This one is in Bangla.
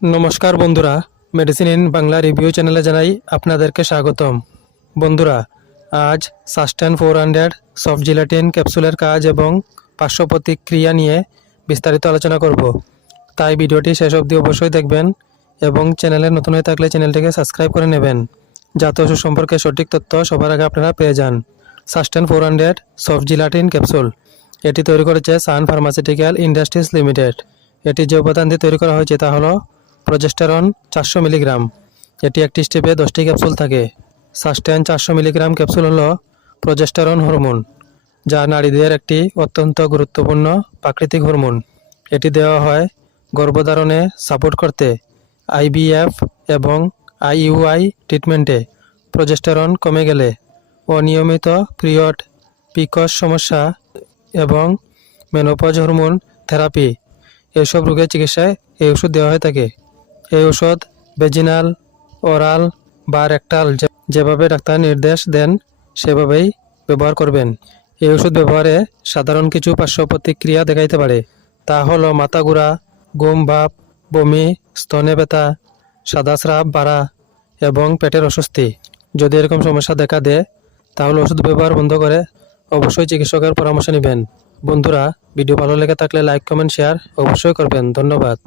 নমস্কার বন্ধুরা মেডিসিন ইন বাংলা রিভিউ চ্যানেলে জানাই আপনাদেরকে স্বাগতম। বন্ধুরা, আজ Sustain four hundred soft gelatin ক্যাপসুলের কাজ এবং পার্শ্ব প্রতিক্রিয়া নিয়ে বিস্তারিত আলোচনা করব। তাই ভিডিওটি শেষ অবধি অবশ্যই দেখবেন এবং চ্যানেলে নতুন হয়ে থাকলে চ্যানেলটিকে সাবস্ক্রাইব করে নেবেন। যাতে ওষুধ সম্পর্কে সঠিক তথ্য সবার আগে আপনারা পেয়ে যান। Sustain four hundred soft gelatin capsule এটি তৈরি করেছে সান ফার্মাসিউটিক্যাল ইন্ডাস্ট্রিজ লিমিটেড এটি যে উপাদান দিয়ে তৈরি করা হয়েছে তা হলো প্রজেস্টেরন চারশো মিলিগ্রাম এটি একটি স্টেপে দশটি ক্যাপসুল থাকে। সাস্টেন চারশো মিলিগ্রাম ক্যাপসুল হল প্রজেস্টারন হরমোন যা নারীদের একটি অত্যন্ত গুরুত্বপূর্ণ প্রাকৃতিক হরমোন এটি দেওয়া হয় গর্ভধারণে সাপোর্ট করতে আইবিএফ এবং আইইউআই ট্রিটমেন্টে প্রজেস্টারন কমে গেলে অনিয়মিত পিরিয়ড, পিকস সমস্যা এবং মেনোপজ হরমোন থেরাপি এইসব রোগের চিকিৎসায় এই ওষুধ দেওয়া হয়ে থাকে। এই ওষুধ ভেজিনাল ওরাল বা রেকটাল যেভাবে ডাক্তার নির্দেশ দেন, সেভাবেই ব্যবহার করবেন। এই ওষুধ ব্যবহারে সাধারণ কিছু পার্শ্ব প্রতিক্রিয়া দেখাইতে পারে। তা হলো মাথা ঘোরা গুম ভাব, বমি, স্তনে ব্যথা, সাদা স্রাব বাড়া এবং পেটের অস্বস্তি। যদি এরকম সমস্যা দেখা দেয়, তাহলে ওষুধ ব্যবহার বন্ধ করে অবশ্যই চিকিৎসকের পরামর্শ নেবেন। বন্ধুরা, ভিডিও ভালো লেগে থাকলে লাইক, কমেন্ট, শেয়ার অবশ্যই করবেন। ধন্যবাদ।